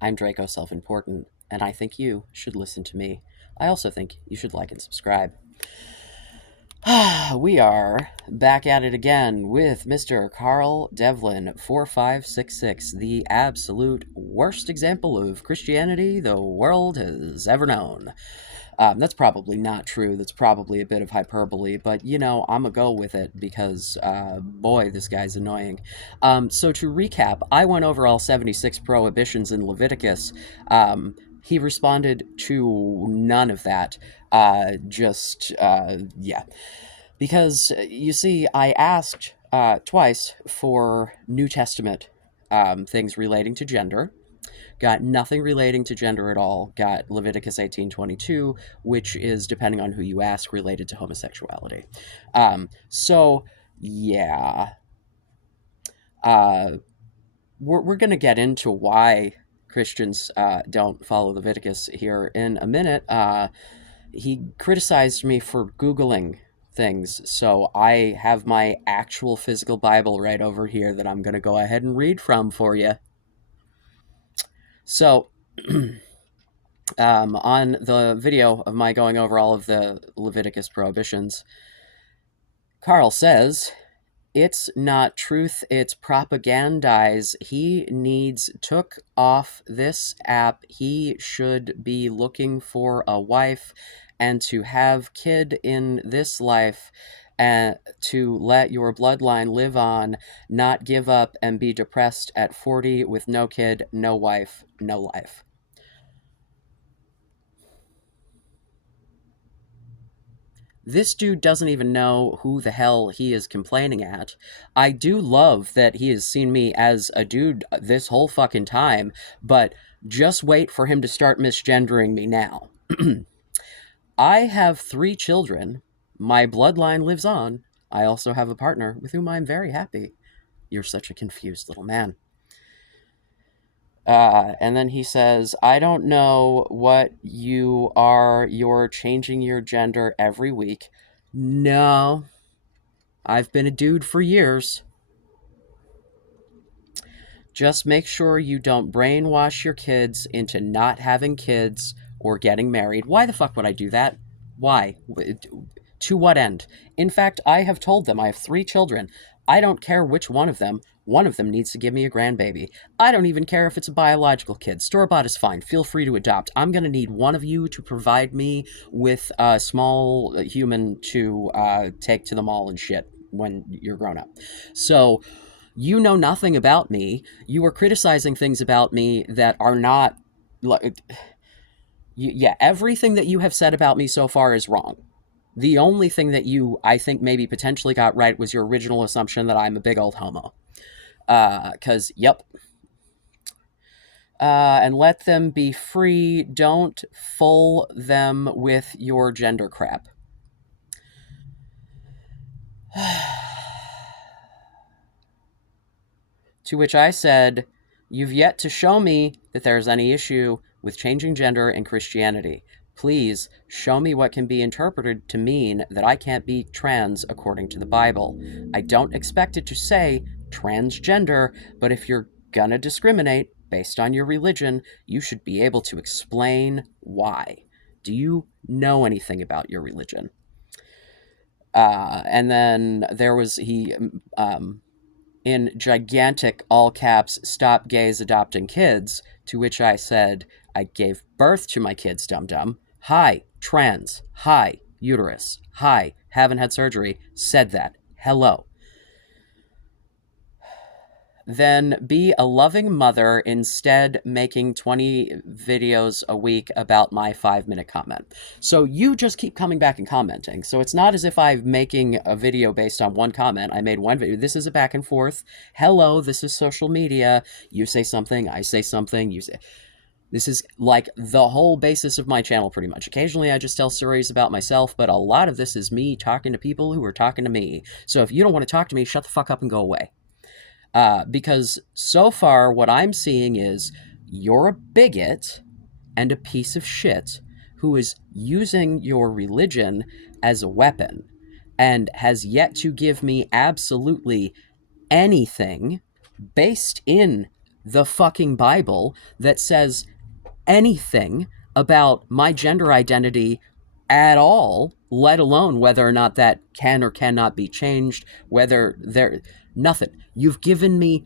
I'm Draco Self-Important, and I think you should listen to me. I also think you should like and subscribe. We are back at it again with Mr. Carl Devlin, 4566, the absolute worst example of Christianity the world has ever known. That's probably not true. That's probably a bit of hyperbole, but I'm gonna go with it because, boy, this guy's annoying. So to recap, I went over all 76 prohibitions in Leviticus. He responded to none of that. Yeah. Because, you see, I asked twice for New Testament things relating to gender. Got nothing relating to gender at all. Got Leviticus 18:22, which is, depending on who you ask, related to homosexuality. So, yeah. Uh, we're going to get into why Christians don't follow Leviticus here in a minute. He criticized me for Googling things, so I have my actual physical Bible right over here that I'm going to go ahead and read from for you. So, on the video of my going over all of the Leviticus prohibitions, Carl says, it's not truth, it's propagandize. He took off this app. He should be looking for a wife and to have kid in this life and to let your bloodline live on, not give up and be depressed at 40 with no kid, no wife, no life. This dude doesn't even know who the hell he is complaining at. I do love that he has seen me as a dude this whole fucking time, but just wait for him to start misgendering me now. I have 3 children. My bloodline lives on. I also have a partner with whom I'm very happy. You're such a confused little man. And then he says, I don't know what you are. You're changing your gender every week. No, I've been a dude for years. Just make sure you don't brainwash your kids into not having kids or getting married. Why the fuck would I do that? Why? To what end? In fact, I have told them I have 3 children. I don't care which one of them. One of them needs to give me a grandbaby. I don't even care if it's a biological kid. Store-bought is fine. Feel free to adopt. I'm going to need one of you to provide me with a small human to take to the mall and shit when you're grown up. So, you know nothing about me. You are criticizing things about me that are not... Yeah, everything that you have said about me so far is wrong. The only thing that you, I think, maybe potentially got right was your original assumption that I'm a big old homo. Yep. And let them be free. Don't fool them with your gender crap. To which I said, you've yet to show me that there's any issue with changing gender in Christianity. Please show me what can be interpreted to mean that I can't be trans according to the Bible. I don't expect it to say transgender, but if you're gonna discriminate based on your religion, you should be able to explain why. Do you know anything about your religion? And then there was in gigantic all caps, stop gays adopting kids, to which I said, I gave birth to my kids, dum-dum. Hi, trans. Hi, uterus. Hi, haven't had surgery. Said that. Hello. Then be a loving mother, instead making 20 videos a week about my 5-minute comment. So you just keep coming back and commenting. So it's not as if I'm making a video based on one comment. I made one video. This is a back and forth. Hello, this is social media. You say something, I say something, you say... This is like the whole basis of my channel, pretty much. Occasionally, I just tell stories about myself, but a lot of this is me talking to people who are talking to me. So if you don't want to talk to me, shut the fuck up and go away. Because so far, what I'm seeing is you're a bigot and a piece of shit who is using your religion as a weapon and has yet to give me absolutely anything based in the fucking Bible that says anything about my gender identity at all, let alone whether or not that can or cannot be changed, whether there, nothing. You've given me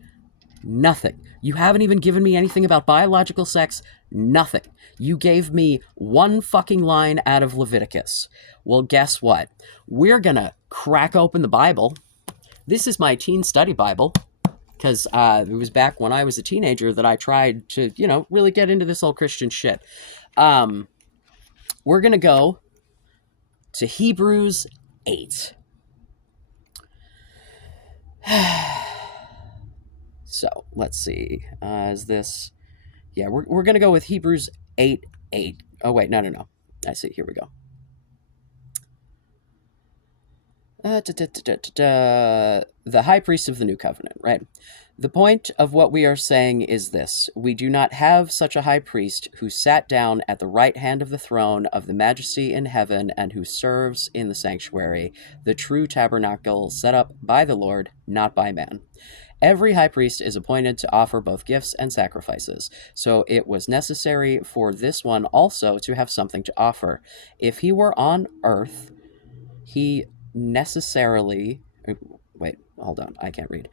nothing. You haven't even given me anything about biological sex, nothing. You gave me one fucking line out of Leviticus. Well, guess what? We're gonna crack open the Bible. This is my teen study Bible, because it was back when I was a teenager that I tried to, really get into this whole Christian shit. We're going to go to Hebrews 8. So, let's see. Is this... Yeah, we're going to go with Hebrews 8:8. Oh, wait, no. I see, here we go. The high priest of the new covenant, right? The point of what we are saying is this: we do not have such a high priest who sat down at the right hand of the throne of the majesty in heaven and who serves in the sanctuary, the true tabernacle set up by the Lord, not by man. Every high priest is appointed to offer both gifts and sacrifices, so it was necessary for this one also to have something to offer. If he were on earth, he necessarily... Wait, hold on, I can't read.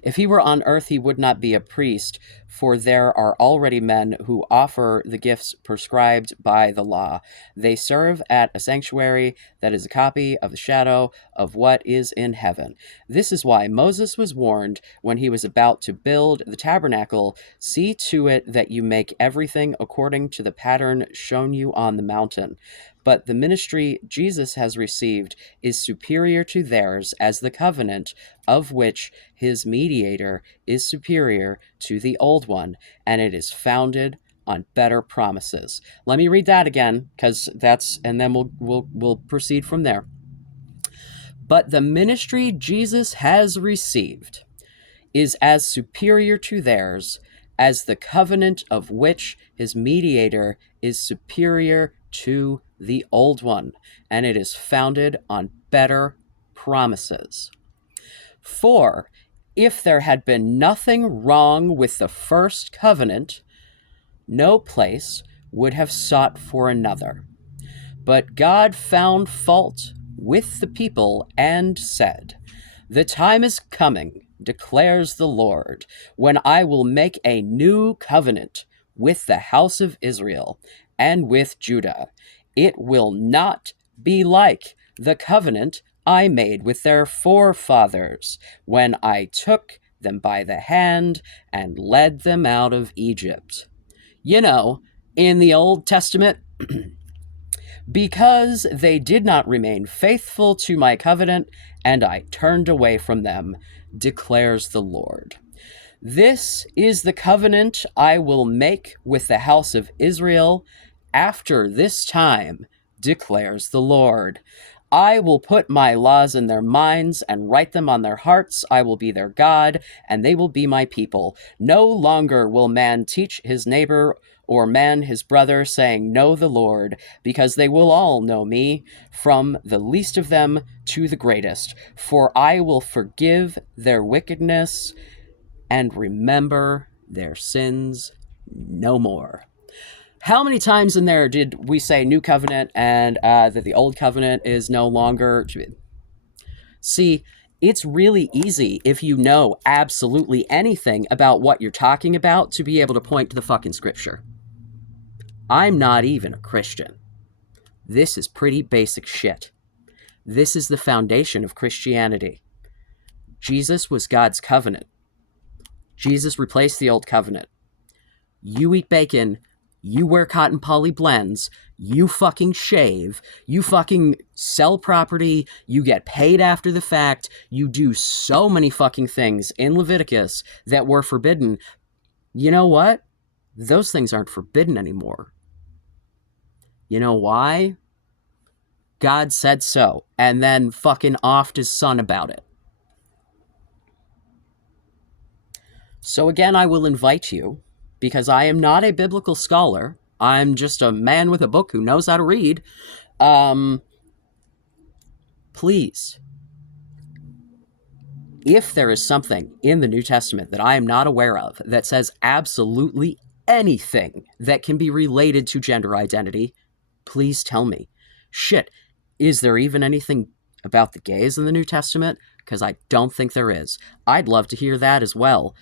If he were on earth, he would not be a priest, for there are already men who offer the gifts prescribed by the law. They serve at a sanctuary that is a copy of the shadow of what is in heaven. This is why Moses was warned when he was about to build the tabernacle, "See to it that you make everything according to the pattern shown you on the mountain." But the ministry Jesus has received is superior to theirs, as the covenant of which his mediator is superior to the old one, and it is founded on better promises. Let me read that again, because and then we'll proceed from there. But the ministry Jesus has received is as superior to theirs, as the covenant of which his mediator is superior to the old one, and it is founded on better promises. For if there had been nothing wrong with the first covenant, no place would have sought for another. But God found fault with the people and said, "The time is coming, declares the Lord, when I will make a new covenant with the house of Israel and with Judah. It will not be like the covenant I made with their forefathers when I took them by the hand and led them out of Egypt." In the Old Testament, "because they did not remain faithful to my covenant, and I turned away from them, declares the Lord. This is the covenant I will make with the house of Israel after this time, declares the Lord. I will put my laws in their minds and write them on their hearts. I will be their God, and they will be my people. No longer will man teach his neighbor or man his brother, saying, 'Know the Lord,' because they will all know me, from the least of them to the greatest. For I will forgive their wickedness and remember their sins no more." How many times in there did we say new covenant and that the old covenant is no longer... See, it's really easy if you know absolutely anything about what you're talking about to be able to point to the fucking scripture. I'm not even a Christian. This is pretty basic shit. This is the foundation of Christianity. Jesus was God's covenant. Jesus replaced the old covenant. You eat bacon, you wear cotton poly blends, you fucking shave, you fucking sell property, you get paid after the fact, you do so many fucking things in Leviticus that were forbidden. You know what? Those things aren't forbidden anymore. You know why? God said so, and then fucking offed his son about it. So again, I will invite you, because I am not a biblical scholar, I'm just a man with a book who knows how to read, please, if there is something in the New Testament that I am not aware of that says absolutely anything that can be related to gender identity, please tell me. Shit, is there even anything about the gays in the New Testament? Because I don't think there is. I'd love to hear that as well.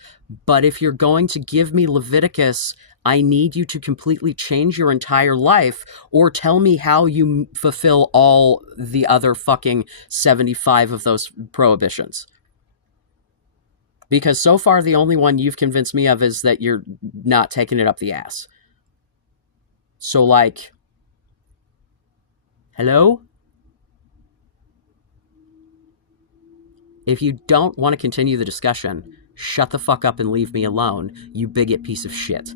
But if you're going to give me Leviticus, I need you to completely change your entire life, or tell me how you fulfill all the other fucking 75 of those prohibitions. Because so far the only one you've convinced me of is that you're not taking it up the ass. So, like, hello? If you don't want to continue the discussion, shut the fuck up and leave me alone, you bigot piece of shit.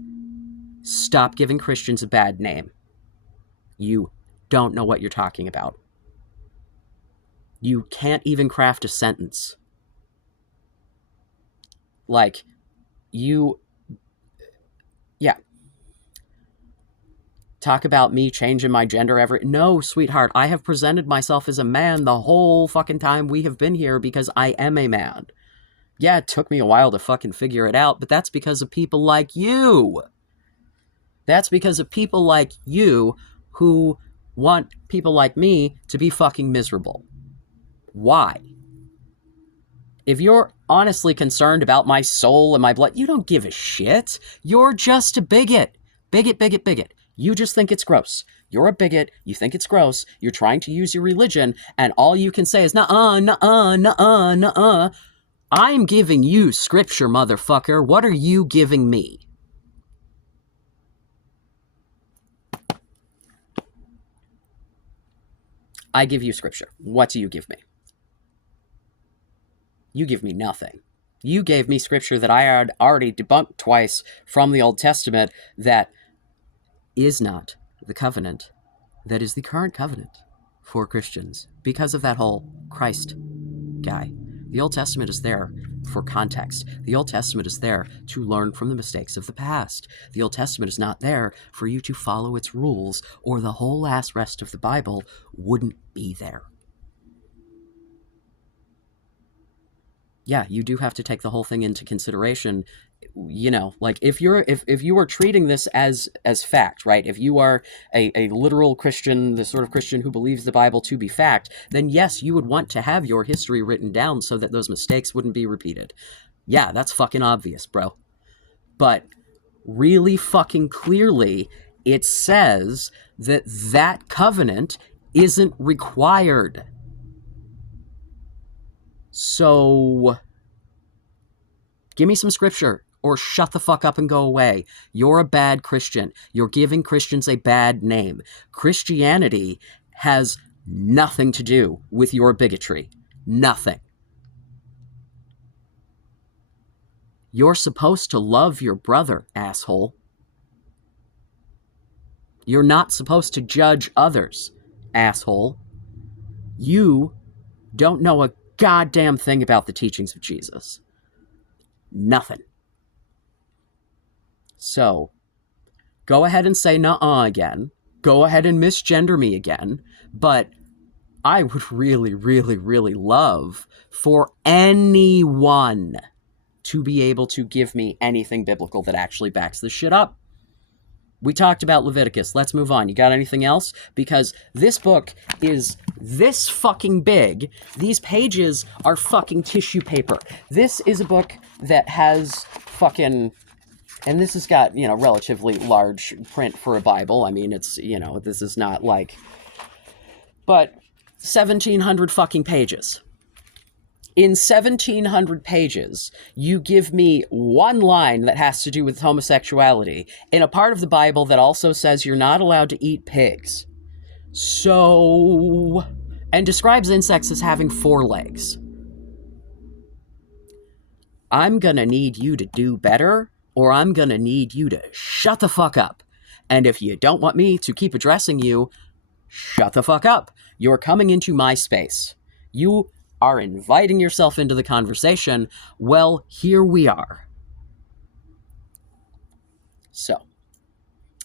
Stop giving Christians a bad name. You don't know what you're talking about. You can't even craft a sentence. Like, yeah. Talk about me changing my gender No, sweetheart, I have presented myself as a man the whole fucking time we have been here because I am a man. Yeah, it took me a while to fucking figure it out, but that's because of people like you. That's because of people like you who want people like me to be fucking miserable. Why? If you're honestly concerned about my soul and my blood, you don't give a shit. You're just a bigot. Bigot, bigot, bigot. You just think it's gross. You're a bigot. You think it's gross. You're trying to use your religion, and all you can say is, nuh-uh, nuh-uh, nuh-uh, nuh-uh. I'm giving you scripture, motherfucker. What are you giving me? I give you scripture. What do you give me? You give me nothing. You gave me scripture that I had already debunked twice from the Old Testament that is not the covenant that is the current covenant for Christians because of that whole Christ guy. The Old Testament is there for context. The Old Testament is there to learn from the mistakes of the past. The Old Testament is not there for you to follow its rules, or the whole ass rest of the Bible wouldn't be there. Yeah, you do have to take the whole thing into consideration. You know, like if you are treating this as fact, right? If you are a literal Christian, the sort of Christian who believes the Bible to be fact, then yes, you would want to have your history written down so that those mistakes wouldn't be repeated. Yeah, that's fucking obvious, bro. But really fucking clearly, it says that that covenant isn't required. So, give me some scripture, or shut the fuck up and go away. You're a bad Christian. You're giving Christians a bad name. Christianity has nothing to do with your bigotry. Nothing. You're supposed to love your brother, asshole. You're not supposed to judge others, asshole. You don't know a goddamn thing about the teachings of Jesus. Nothing. So, go ahead and say nuh-uh again. Go ahead and misgender me again. But I would really, really, really love for anyone to be able to give me anything biblical that actually backs this shit up. We talked about Leviticus. Let's move on. You got anything else? Because this book is this fucking big. These pages are fucking tissue paper. This is a book that has fucking... And this has got, you know, relatively large print for a Bible. I mean, it's, you know, this is not like... But 1,700 fucking pages. In 1,700 pages, you give me one line that has to do with homosexuality in a part of the Bible that also says you're not allowed to eat pigs. So... And describes insects as having 4 legs. I'm gonna need you to do better, or I'm gonna need you to shut the fuck up. And if you don't want me to keep addressing you, shut the fuck up. You're coming into my space. You are inviting yourself into the conversation. Well, here we are. So,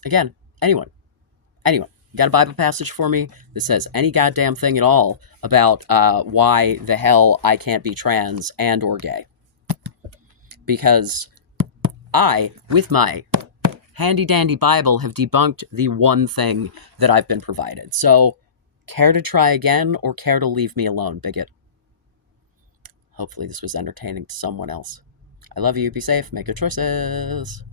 again, anyone, got a Bible passage for me that says any goddamn thing at all about why the hell I can't be trans and or gay? Because I, with my handy-dandy Bible, have debunked the one thing that I've been provided. So, care to try again or care to leave me alone, bigot? Hopefully this was entertaining to someone else. I love you. Be safe. Make good choices.